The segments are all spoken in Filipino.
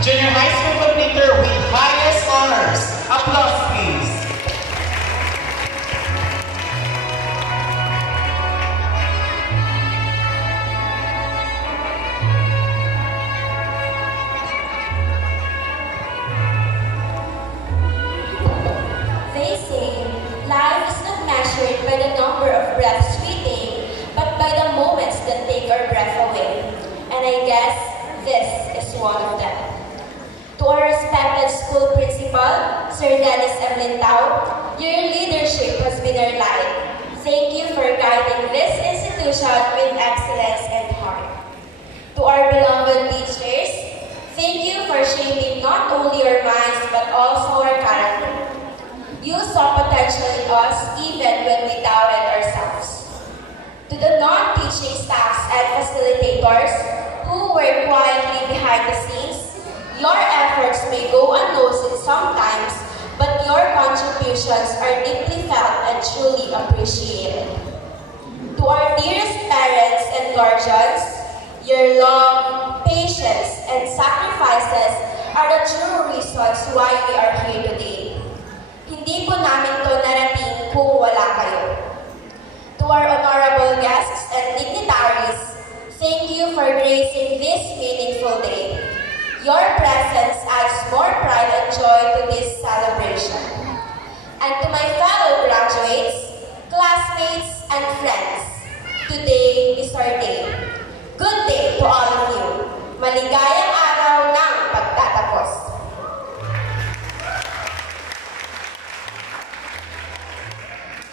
Junior high school completer with highest honors. Applause, please. They say life is not measured by the number of breaths we take, but by the moments that take our breath away. And I guess this is one of them. To our respected school principal, Sir Dennis Emlintao, your leadership has been our light. Thank you for guiding this institution with excellence and heart. To our beloved teachers, thank you for shaping not only our minds but also our character. You saw potential in us even when we doubted ourselves. To the non-teaching staffs and facilitators who work quietly behind the scenes, your efforts may go unnoticed sometimes, but your contributions are deeply felt and truly appreciated. To our dearest parents and guardians, your love, patience, and sacrifices are the true reasons why we are here today. Hindi po namin to narating kung wala kayo. To our honorable guests and dignitaries, thank you for gracing this meaningful day. Your presence adds more pride and joy to this celebration. And to my fellow graduates, classmates, and friends, today is our day. Good day to all of you. Maligayang araw ng pagtatapos.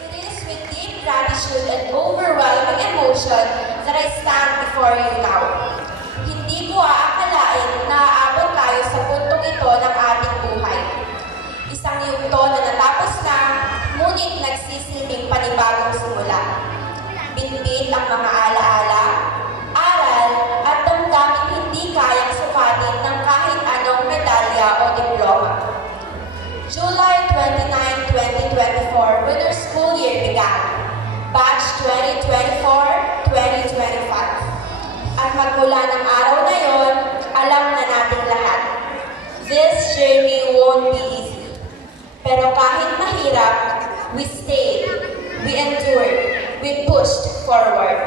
It is with deep gratitude and overwhelming emotion that I stand before you now. Hindi ko aakalain na aabot tayo sa puntong ito ng ating buhay. Isang yugto na natapos na, ngunit nagsisilbing panibagong simula. Bitbit ang mga alaala, aral at damdaming hindi kayang sukatin ng kahit anong medalya o diploma. July 29, 2024, when our school year began. Batch 2024-2025. At magmula ng araw na yon, alam na nating lahat. This journey won't be easy. Pero kahit mahirap, we stayed, we endured, we pushed forward.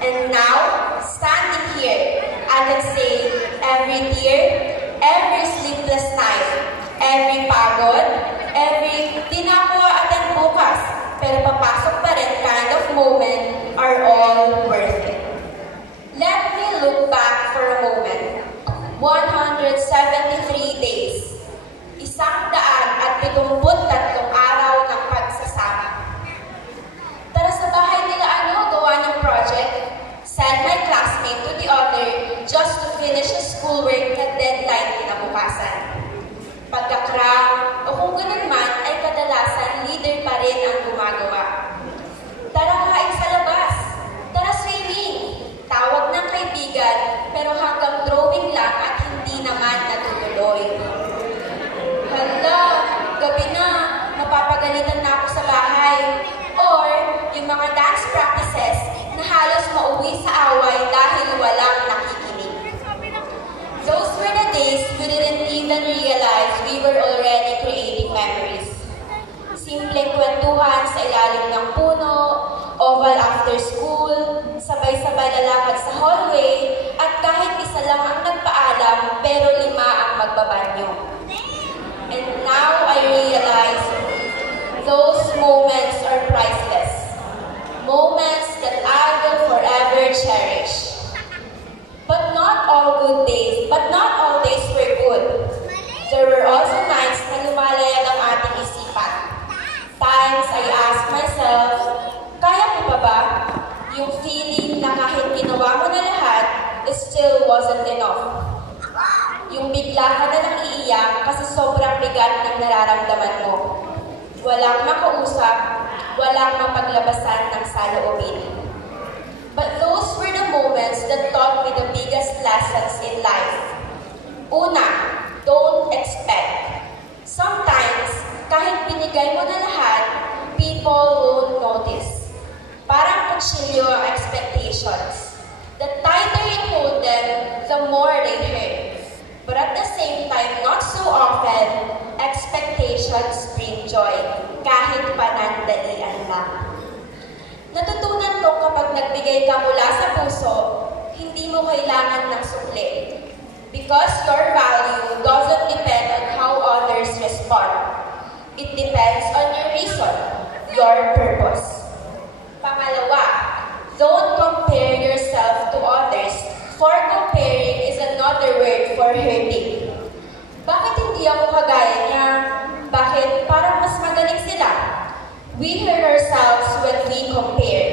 And now, standing here, I can say every tear, every sleepless night, every pagod, every di na ako attend bukas, pero papasok pa rin kind of moment are all worth it. Let me look back for a moment. 173 days. 173 araw ng pagsasama. Tara sa bahay nila gawa ng project. Send my classmate to the other just to finish the schoolwork at deadline kinabukasan. Pagkakram, o kung ganun man, ay kadalasan leader pa rin ang gumagawa. Tara kain sa labas. Tara swimming. Tawag ng kaibigan, pero hanggang drawing lang at hindi naman natutuloy. Hala, gabi na, mapapagalitan na ako sa bahay. Or, yung mga dance practices na halos mauwi sa away dahil walang nakikinig. Those were the days we didn't even realize we were already creating memories. Simpleng kwentuhan sa ilalim ng puno, oval after school, sabay-sabay lalakad sa hallway, at kahit isa lang ang nagpaalam, pero 5 ang magbabanyo. And now I realize those moments are priceless. Moments that I will forever cherish. But not all days were good. There were also nights na lumalayag ang ating isipan. Times I asked myself, kaya ko pa ba? Yung feeling na kahit ginawa mo na lahat, it still wasn't enough. Yung bigla ka na lang iiyak kasi sobrang bigat ng nararamdaman mo. Walang makausap, walang mapaglabasan ng saloobin. But those were the moments that taught me the biggest lessons in life. Una, don't expect. Sometimes, kahit binigay mo na lahat, people won't notice. Parang kutsilyo ang expectations. The tighter you hold them, the more they hurt. But at the same time, not so often, expectations bring joy, kahit panandalian lang. Natutunan ko kapag nagbigay ka mula sa puso, hindi mo kailangan ng sukli. Because your value doesn't depend on how others respond. It depends on your reason, your purpose. Pangalawa, don't compare yourself to others, for comparing is another word for hurting. Bakit hindi ako kagaya niya? Bakit parang mas magaling sila? We hurt ourselves when we compare.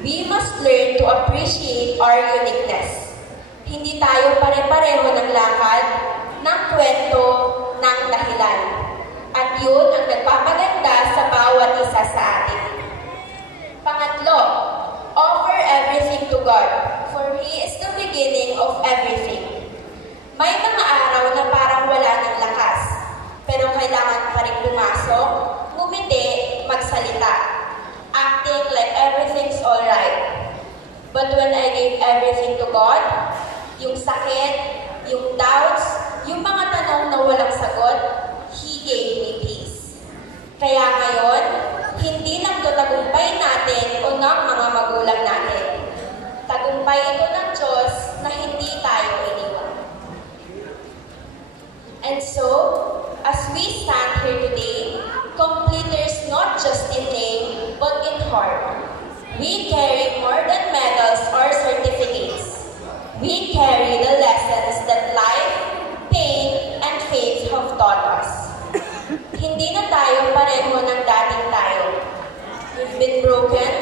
We must learn to appreciate our uniqueness. Hindi tayo pare-pareho ng lakad, ng kwento, ng dahilan. At yun ang nagpapaganda sa bawat isa sa atin. Pangatlo, offer everything to God, for He is the beginning of everything. May mga araw na parang wala ng lakas, pero kailangan pa rin pumasok, ngumiti, magsalita, acting like everything's alright. But when I gave everything to God, yung sakit, yung doubts, yung mga tanong na walang sagot, He gave me peace. Kaya ngayon, hindi lang ito tagumpay natin o ng mga magulang natin. Tagumpay ito ng Diyos na hindi tayo iniwan. And so, as we stand here today, completers not just in name, but in heart. We carry more than medals or certificates. We carry the lessons that life, pain, and faith have taught us. Hindi na tayo pareho ng dating tayo. We've been broken,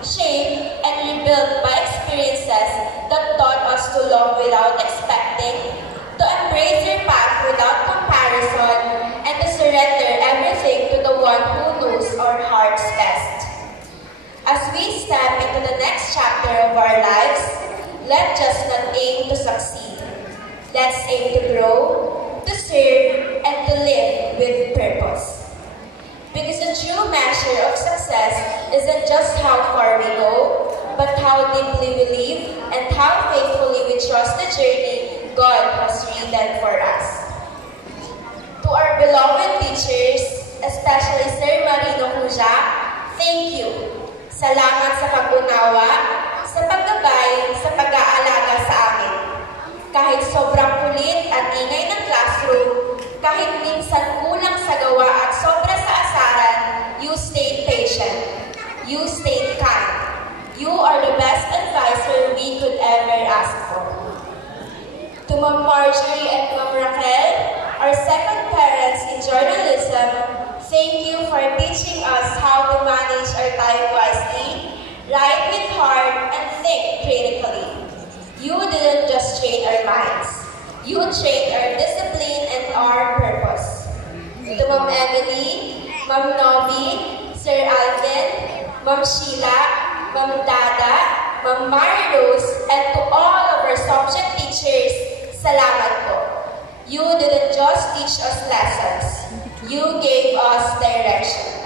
shaped, and rebuilt by experiences that taught us to love without expecting, to embrace your path without comparison, and to surrender everything to the one who knows our hearts best. As we step into the next chapter of our lives, let's just not aim to succeed. Let's aim to grow, to serve, and to live with purpose. Because the true measure of success isn't just how far we go, but how deeply we live and how faithfully we trust the journey God has written for us. To our beloved teachers, especially Sir Marino Cuja, thank you. Salamat sa pag-unawa, sa paggabay, sa pag-aalaga sa amin. Kahit sobrang kulit at ingay ng classroom, kahit minsan kulang sa gawa at sobra sa asaran, you stayed patient. You stayed kind. You are the best advisor we could ever ask for. To Ma'am Marjorie and Ma'am Raquel, our second parents in journalism, thank you for teaching us how to manage our time wisely, write with heart, and think critically. You didn't just train our minds. You trained our discipline and our purpose. To Ma'am Emily, Ma'am Novi, Sir Alvin, Ma'am Sheila, Ma'am Dada, Ma'am Mary Rose, and to all of our subject teachers, salamat po. You didn't just teach us lessons. You gave us direction.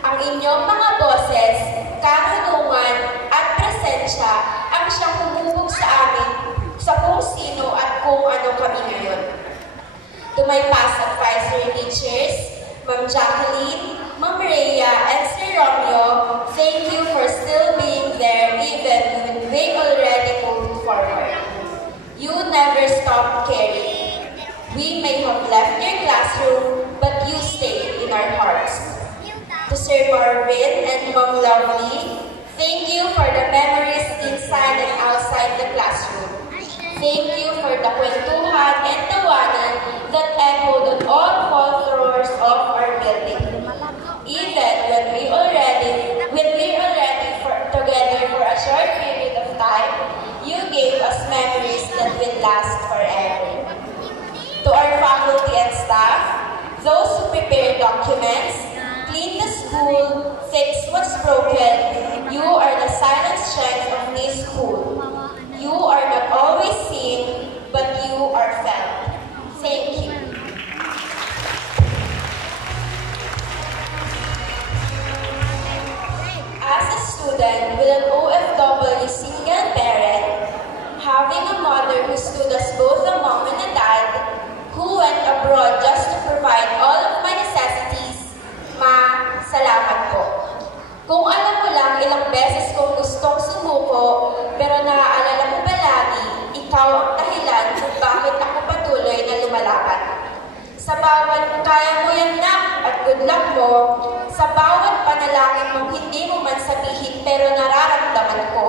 Ang inyong mga boses, karunungan, at presensya ang siyang humubog sa amin sa kung sino at kung ano kami ngayon. To my past advisory teachers, Ma'am Jacqueline, Ma'am Rhea, and Sir Romeo, thank you for still being there even when we already moved forward. You never stopped caring. We may have left your classroom, but you stayed in our hearts. To Sir Marvin and Ma'am Lovely, thank you for the memories inside and outside the classroom. Thank you for the kwentuhan and tawanan that echoed on all four floors of our building. Even when we're already together for a short period of time, you gave us memories that will last forever. To our faculty and staff, those who prepare documents, clean the school, fix what's broken, you are the silent strength of this school. You are not always seen, but you are felt. Thank you. As a student with an OFW single parent, having a mother who stood as both a mom and a dad, mo, sa bawat panalangin mong hindi mo man sabihin pero nararamdaman ko.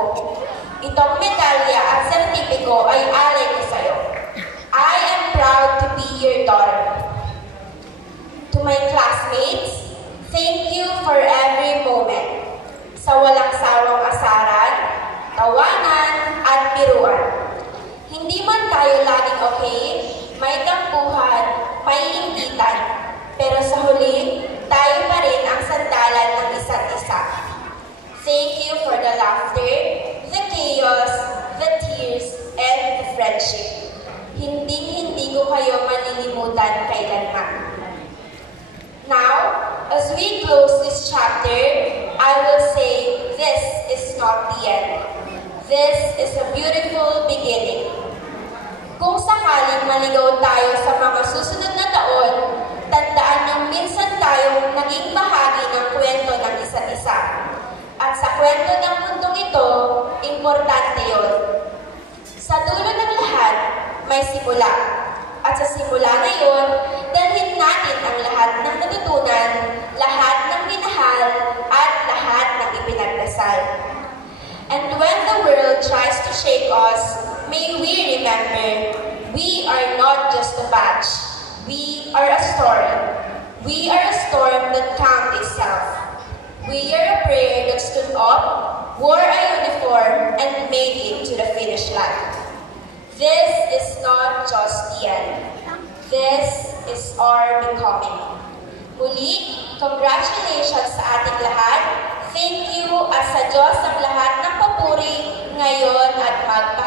Itong medalya at sertipiko ay alay ko sa'yo. I am proud to be your daughter. To my classmates, thank you for every moment. Sa walang sawang asaran, tawanan, at biruan. Hindi man tayo laging okay, may tampuhan, may inggitan, pero sa huli, tayo pa rin ang sandalan ng isa't isa. Thank you for the laughter, the chaos, the tears, and the friendship. Hindi ko kayo malilimutan kailanman. Now, as we close this chapter, I will say this is not the end. This is a beautiful beginning. Kung sakaling maligaw tayo sa mga susunod na taon, tandaan niyong minsan tayong naging bahagi ng kwento ng isa't isa. At sa kwento ng mundong ito, importante yun. Sa dulo ng lahat, may simula. At sa simula na yun, dalhin natin ang lahat ng natutunan, lahat ng minahal, at lahat ng ipinagdasal. And when the world tries to shake us, may we remember, we are not just a batch. We are a story. We are a storm that calmed itself. We are a prayer that stood up, wore a uniform, and made it to the finish line. This is not just the end. This is our becoming. Muli, congratulations sa ating lahat. Thank you at sa Diyos ang lahat ng papuri ngayon at magpahalaga.